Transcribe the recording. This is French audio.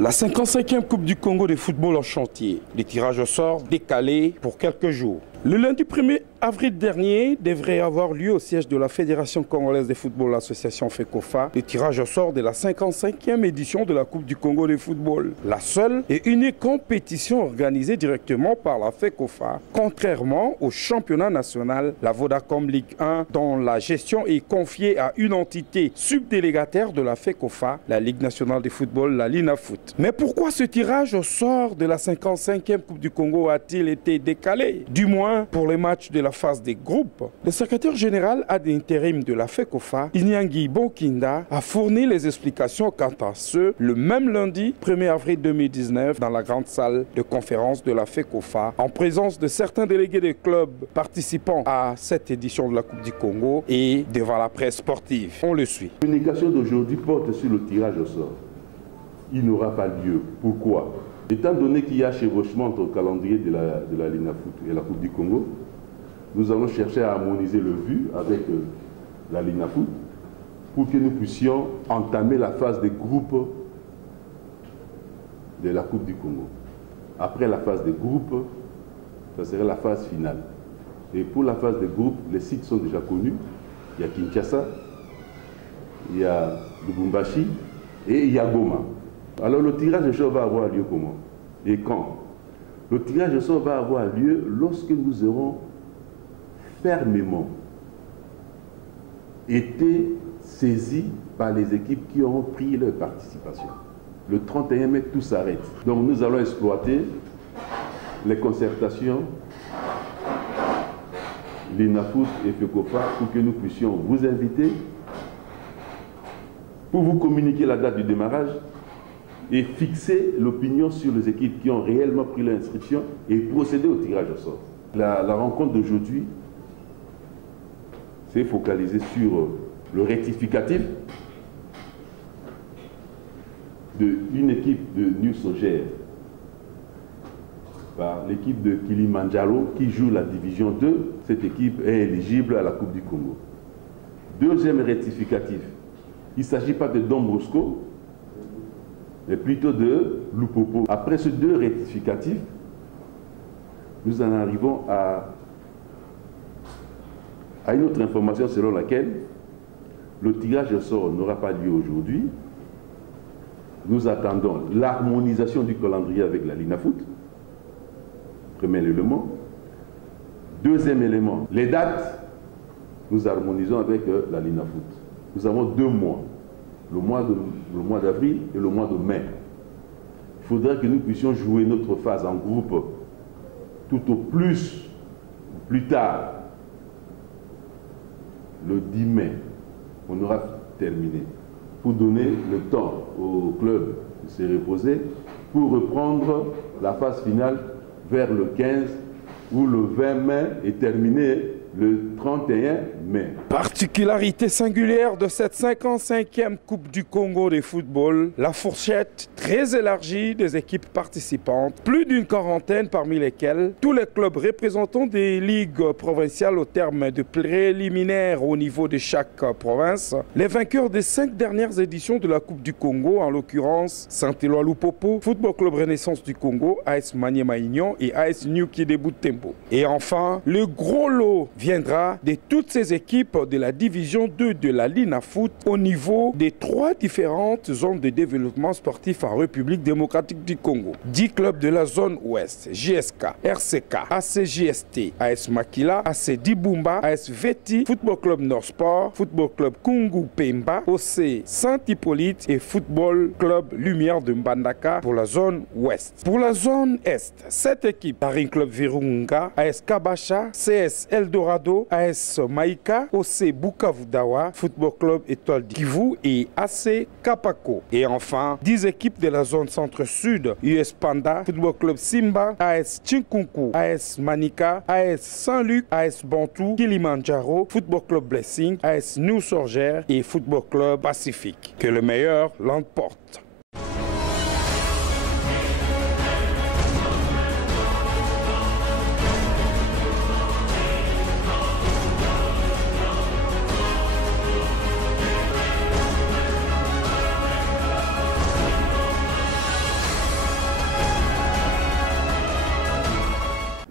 La 55e Coupe du Congo de football en chantier. Les tirages au sort décalés pour quelques jours. Le lundi 1er avril dernier devrait avoir lieu au siège de la Fédération congolaise de football, l'association FECOFA, le tirage au sort de la 55e édition de la Coupe du Congo de football. La seule et unique compétition organisée directement par la FECOFA, contrairement au championnat national, la Vodacom Ligue 1, dont la gestion est confiée à une entité subdélégataire de la FECOFA, la Ligue nationale de football, la LINAFOOT. Mais pourquoi ce tirage au sort de la 55e Coupe du Congo a-t-il été décalé? Du moins pour les matchs de la phase des groupes. Le secrétaire général ad intérim de la FECOFA, Inyangi Bokinda, a fourni les explications quant à ce le même lundi 1er avril 2019 dans la grande salle de conférence de la FECOFA en présence de certains délégués des clubs participant à cette édition de la Coupe du Congo et devant la presse sportive. On le suit. La communication d'aujourd'hui porte sur le tirage au sort. Il n'aura pas lieu. Pourquoi? Étant donné qu'il y a chevauchement entre le calendrier de la LINAFOOT et la Coupe du Congo, nous allons chercher à harmoniser le vu avec la LINAFOOT pour que nous puissions entamer la phase des groupes de la Coupe du Congo. Après la phase des groupes, ça serait la phase finale. Et pour la phase des groupes, les sites sont déjà connus. Il y a Kinshasa, il y a Lubumbashi et il y a Goma. Alors le tirage au sort va avoir lieu comment? Et quand? Le tirage au sort va avoir lieu lorsque nous aurons fermement été saisis par les équipes qui auront pris leur participation. Le 31 mai, tout s'arrête. Donc nous allons exploiter les concertations LINAFOOT et FECOFA pour que nous puissions vous inviter, pour vous communiquer la date du démarrage et fixer l'opinion sur les équipes qui ont réellement pris l'inscription et procéder au tirage au sort. La rencontre d'aujourd'hui s'est focalisée sur le rectificatif d'une équipe de New Sogère par l'équipe de Kilimanjaro qui joue la division 2. Cette équipe est éligible à la Coupe du Congo. Deuxième rectificatif, il ne s'agit pas de Don Bosco, mais plutôt de Lupopo. Après ces deux rectificatifs, nous en arrivons à une autre information selon laquelle le tirage au sort n'aura pas lieu aujourd'hui. Nous attendons l'harmonisation du calendrier avec la LINAFOOT. Premier élément. Deuxième élément, les dates, nous harmonisons avec la LINAFOOT. Nous avons 2 mois. Le mois d'avril et le mois de mai. Il faudrait que nous puissions jouer notre phase en groupe tout au plus tard, le 10 mai. On aura terminé pour donner le temps au club de se reposer pour reprendre la phase finale vers le 15 ou le 20 mai et terminer le 31 mai. Particularité singulière de cette 55e Coupe du Congo de football, la fourchette très élargie des équipes participantes, plus d'une quarantaine parmi lesquelles tous les clubs représentants des ligues provinciales au terme de préliminaires au niveau de chaque province, les vainqueurs des 5 dernières éditions de la Coupe du Congo, en l'occurrence Saint-Éloi Lupopo, Football Club Renaissance du Congo, AS Maniema Union et AS Nyuki de Butembo. Et enfin, le gros lot viendra de toutes ces équipes de la division 2 de la LINAFOOT au niveau des 3 différentes zones de développement sportif en République démocratique du Congo. 10 clubs de la zone ouest, JSK, RCK, ACJST, AS Makila, AC Dibumba, AS Veti, Football Club Nord Sport, Football Club Kungu Pemba, OC Saint-Hippolyte et Football Club Lumière de Mbandaka pour la zone ouest. Pour la zone est, 7 équipes, Marine Club Virunga, AS Kabasha, CS Eldorado, AS Maïka, OC Bukavu Dawa, Football Club Étoile du Kivu et AC Kapako. Et enfin, 10 équipes de la zone centre-sud, US Panda, Football Club Simba, AS Chinkunku, AS Manika, AS Saint-Luc, AS Bantou, Kilimanjaro, Football Club Blessing, AS New Sorgère et Football Club Pacifique. Que le meilleur l'emporte.